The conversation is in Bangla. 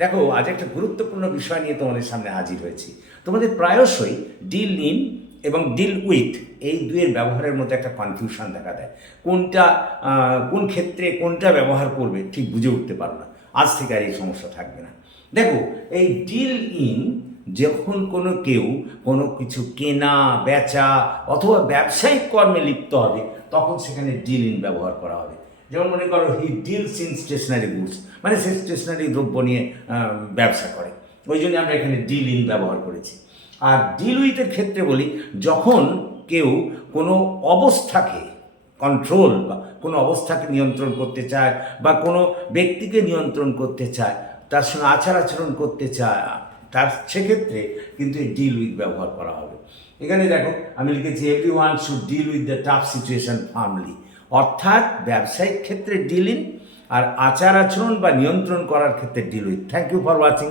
দেখো, আজ একটা গুরুত্বপূর্ণ বিষয় নিয়ে তোমাদের সামনে হাজির হয়েছি। তোমাদের প্রায়শই ডিল ইন এবং ডিল উইথ এই দুইয়ের ব্যবহারের মধ্যে একটা কনফিউশন দেখা দেয়। কোনটা কোন ক্ষেত্রে কোনটা ব্যবহার করবে ঠিক বুঝে উঠতে পারো না। আজ থেকে আর এই সমস্যা থাকবে না। দেখো, এই ডিল ইন যখন কোনো কেউ কোনো কিছু কেনা বেচা অথবা ব্যবসায়িক কর্মে লিপ্ত হবে, তখন সেখানে ডিল ইন ব্যবহার করা হবে। যেমন মনে করো, he deals in stationery goods, মানে সে স্টেশনারি দ্রব্য নিয়ে ব্যবসা করে, ওই জন্য আমরা এখানে ডিল ইন ব্যবহার করেছি। আর ডিল উইথের ক্ষেত্রে বলি, যখন কেউ কোনো অবস্থাকে কন্ট্রোল বা কোনো অবস্থাকে নিয়ন্ত্রণ করতে চায় বা কোনো ব্যক্তিকে নিয়ন্ত্রণ করতে চায়, তার সঙ্গে আচার আচরণ করতে চায়, তার সেক্ষেত্রে কিন্তু এই ডিল উইথ ব্যবহার করা হবে। এখানে দেখো, আমি লিখেছি everyone should deal with the tough situation firmly, অর্থাৎ ব্যবসায়িক ক্ষেত্রে ডিল ইন আর আচার আচরণ বা নিয়ন্ত্রণ করার ক্ষেত্রে deal with. Thank you for watching.